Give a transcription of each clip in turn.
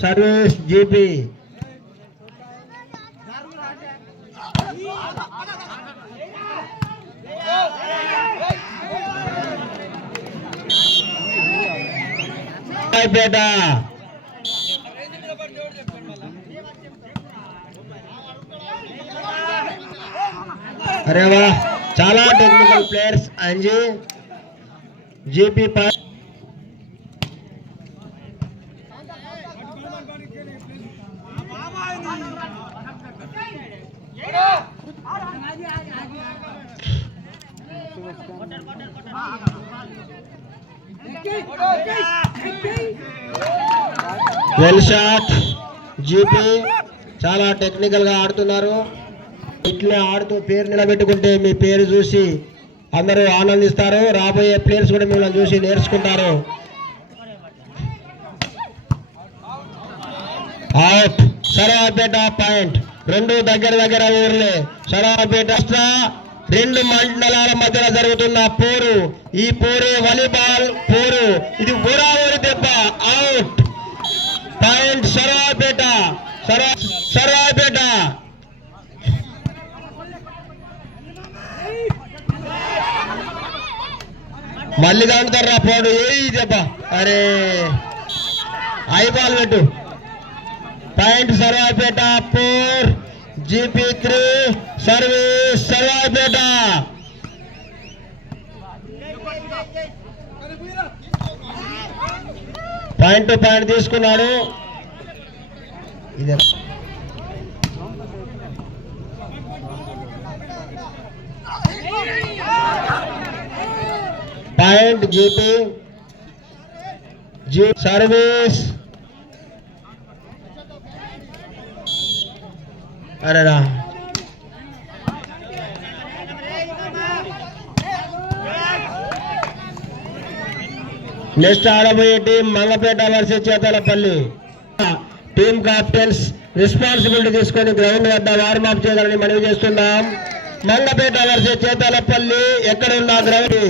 Service GP बेटा अरे वाह चाला टेक्निकल प्लेयर्स अंजी जीपी पर వెల్ షాట్ జీపీ చాలా టెక్నికల్ గా ఆడుతున్నారు. ఇట్లా ఆడుతూ పేరు నిలబెట్టుకుంటే మీ పేరు చూసి అందరూ ఆనందిస్తారు. రాబోయే ప్లేయర్స్ కూడా మిమ్మల్ని చూసి నేర్చుకుంటారు. Out Sarapeta point. రెండు దగ్గర ఊర్లే. సరాపేట రెండు మండలాల మధ్యన జరుగుతున్న పోరు. ఈ పోరే వాలీబాల్ పోరు. ఇది ఊరావూరి దెబ్బ. అవుట్ పాయింట్ సరాపేట. సరాపేట మళ్ళీ దాంటారా పోడు. ఏ దెబ్బ అరే ఐబాల్ పెట్టు. Point Sarvapeta 4 GP 3 service Sarvapeta. Point to point తీసుకున్నాడు. ఇదే పాయింట్ జీపీ సర్వీస్. అరేరా నెక్స్ట్ ఆడబోయే team Mangapeta versus Chetalapalli. Team captains responsibility తీసుకొని గ్రౌండ్ వద్ద వార్మప్ చేయాలని మనవి చేస్తున్నాం. మంగపేట వర్సెస్ చేతలపల్లి ఎక్కడ ఉన్న ground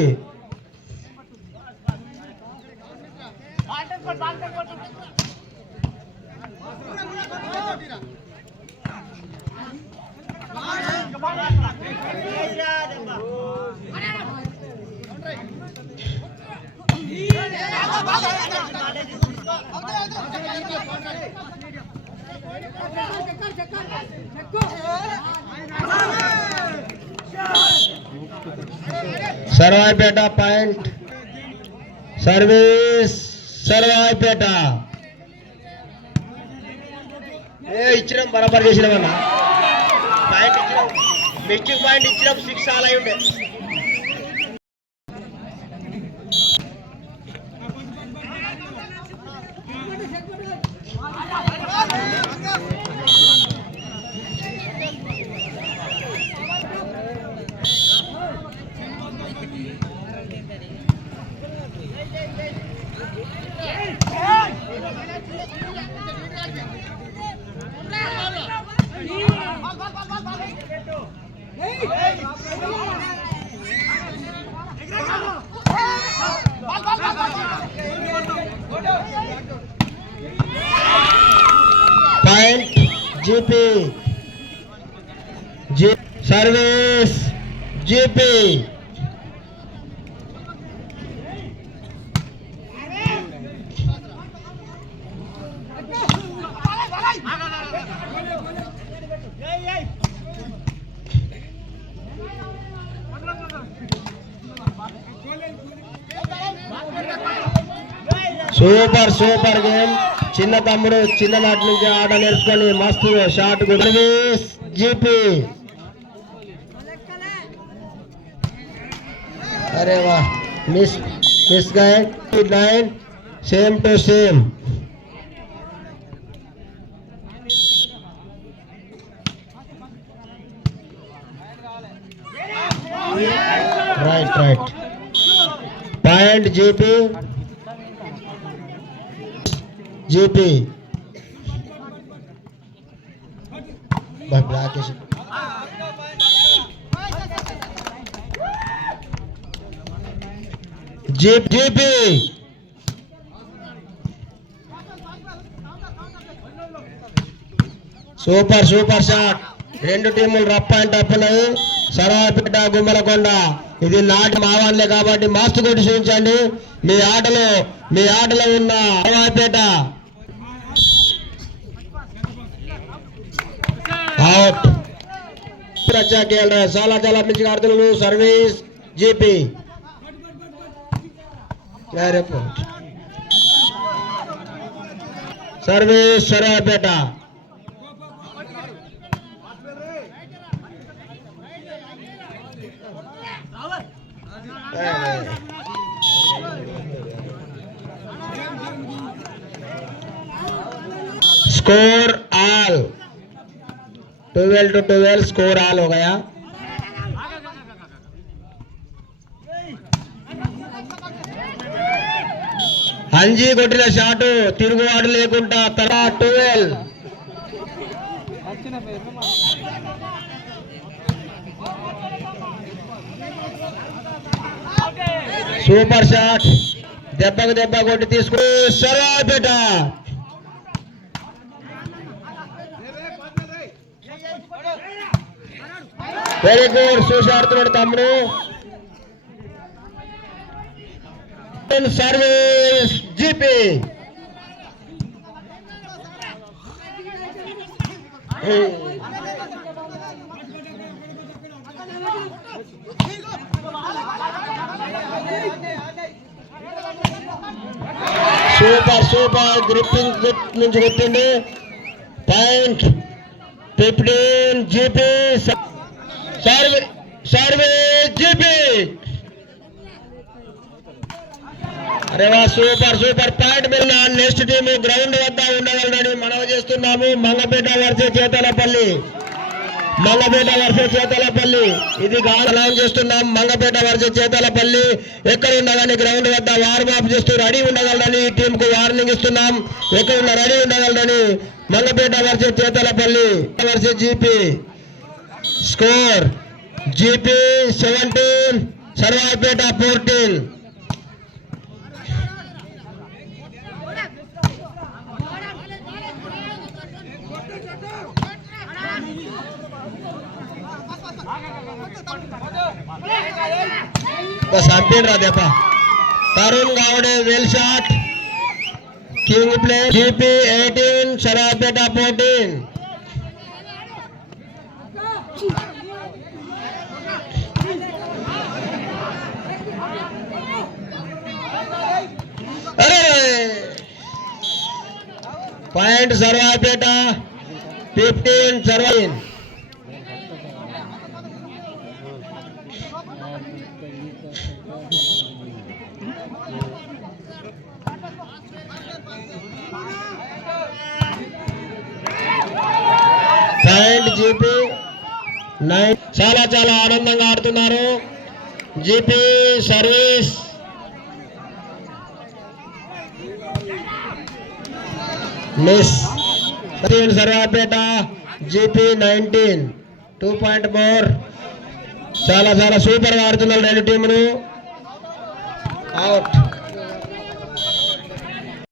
Sarvaipeta point service Sarvaipeta. ఇచ్చినాం బరాబర్ చేసినామన్నా. పాయింట్ ఇచ్చినాం. మిస్టిక్ పాయింట్ ఇచ్చినాం. 6 ఆల్ అయి ఉండే. Point GP service GP. Super game. చిన్న తమ్ముడు చిన్ననాటి నుంచి ఆట నేర్చుకొని మస్తు షాట్ సర్వీస్ జీపీ. అరే వాహ్ miss guide 9 same to same. Right point GP block GP super super shot. రెండు టీములు రఫ్ అండ్ టఫ్ ఉన్నాయి. సరాయపేట గుమ్మలకొండ ఇది నాటి మావాన్లే కాబట్టి మస్తు కొట్టి చూపించండి. మీ ఆటలో ఉన్న సరాయపేట అవుట్. చాలా చాలా మంచిగా ఆడుతున్నారు. Service GP service Sarayapeta. Score all 12-12 score all हो गया. అంజీ కొట్టిన షాటు తిరుగుబాటు లేకుండా తలా 12. Super shot. దెబ్బకు దెబ్బ కొట్టి తీసుకుని సరాయపేట వెరీ గుడ్. చూసి ఆడుతున్నాడు తమ్ముడు. Service GP super super gripping నుంచి కొట్టింది. పాయింట్ 15 జీపీ. Service GP. అరే వా సూపర్ సూపర్. పాయింట్ మీద నెక్స్ట్ టీమ్ గ్రౌండ్ వద్ద ఉండగలరని మనవి చేస్తున్నాము. మంగపేట వర్సెస్ చేతలపల్లి. ఇది లాంచ్ చేస్తున్నాం. మంగపేట వర్సెస్ చేతలపల్లి. ఎక్కడ ఉండగానే గ్రౌండ్ వద్ద వార్మప్ చేస్తూ రెడీ ఉండగలరని ఈ టీం కు వార్నింగ్ ఇస్తున్నాం. ఎక్కడ ఉన్న రెడీ ఉండగలరని. Mangapeta versus Chetalapalli versus GP. Score GP 17 Sarvapeta 14. సంపీడ్రా దెబ్బ. తరుణ్ గౌడే well shot. King play GP 18 Sarapeta 14. Point Sarvapeta 15 సర్వైన్. Point GP 9. చాలా చాలా ఆనందంగా ఆడుతున్నారు. GP service miss. Sarvapeta GP 19 2 point more. చాలా చాలా సూపర్ గా ఆడుతున్నారు రెండు టీములు. అవుట్.